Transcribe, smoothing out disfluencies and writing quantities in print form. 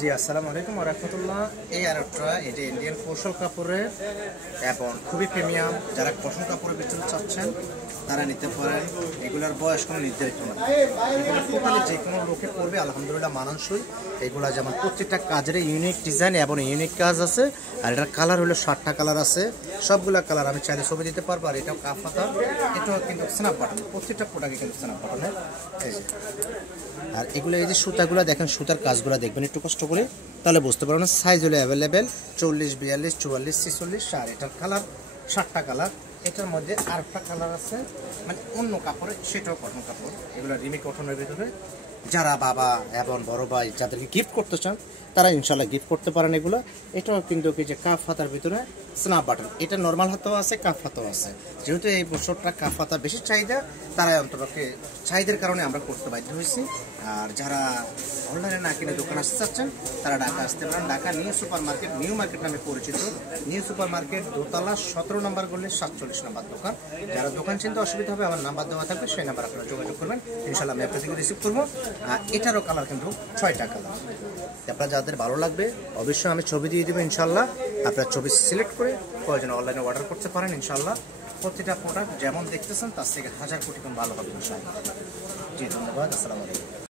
জি আসসালামু আলাইকুম ওয়া রাহমাতুল্লাহ। এই আরেকটা এটা ইন্ডিয়ান কৌশল কাপড়ের এবং খুবই প্রিমিয়াম। যারা কটন কাপড়ের ভিতরে চাচ্ছেন তারা নিতে পারেন। এগুলোর বয়স কোনো নির্ধারিত না, এগুলো টোটালি যে কোনো লোকে পরবে আলহামদুলিল্লাহ মানানসই। এগুলো যেমন প্রত্যেকটা কাজের ইউনিক ডিজাইন এবং ইউনিক কাজ আছে। আর এটার কালার হলো 60টা কালার আছে, সবগুলা কালার আমি চাইলে ছবি দিতে পারবো। আর এটাও কাফ হাতা, এটাও কিন্তু স্ন্যাপ বাটন, প্রত্যেকটা প্রোডাক্টে কিন্তু স্ন্যাপ বাটনের। এই যে আর এগুলো এই যে সুতাগুলো দেখেন, সুতার কাজগুলো দেখবেন একটু কষ্ট করে, তাহলে বুঝতে পারবেন। সাইজ হলো অ্যাভেলেবেল 40, 42, 44, 46। আর এটার কালার 60টা কালার। এটার মধ্যে আরেকটা কালার আছে মানে অন্য কাপড়ে, সেটাও কটন কাপড়। এগুলো রিমি কটনের ভিতরে। যারা বাবা এবং বড় ভাই যাদেরকে গিফট করতে চান তারা ইনশাল্লাহ গিফট করতে পারেন এগুলো। এটাও কিন্তু কি যে কাফ হাতার ভিতরে স্ন্যাপ বাটন, এটা নর্মাল হাতাও আছে, কাফ হাতাও আছে। যেহেতু এই বছরটা কাফ হাতা বেশি চাহিদা, তারাই অন্তপক্ষে চাহিদার কারণে আমরা করতে বাধ্য হয়েছি। আর যারা অনলাইনে না কিনে দোকান আসতে চাচ্ছেন তারা ঢাকা আসতে পারেন। Dhaka new super market, new market নামে পরিচিত। নিউ সুপার মার্কেট দোতলা 17 নম্বর গলি 47 নম্বর দোকান। যারা দোকান চিনতে অসুবিধা হবে আমার নাম্বার দেওয়া থাকবে, সেই নাম্বার আপনারা যোগাযোগ করবেন, ইনশাল্লাহ আমি আপনাদেরকে রিসিভ করবো। এটারও কালার কিন্তু 6টা কালার। আপনার যাদের ভালো লাগবে অবশ্যই আমি ছবি দিয়ে দেবো ইনশাল্লাহ। আপনার ছবি সিলেক্ট করে প্রয়োজনে অনলাইনে অর্ডার করতে পারেন ইনশাল্লাহ। প্রতিটা প্রোডাক্ট যেমন দেখতেছেন তার থেকে 1000 কোটি কম ভালো হবে ইনশাল্লাহ। জি ধন্যবাদ, আসসালামু আলাইকুম।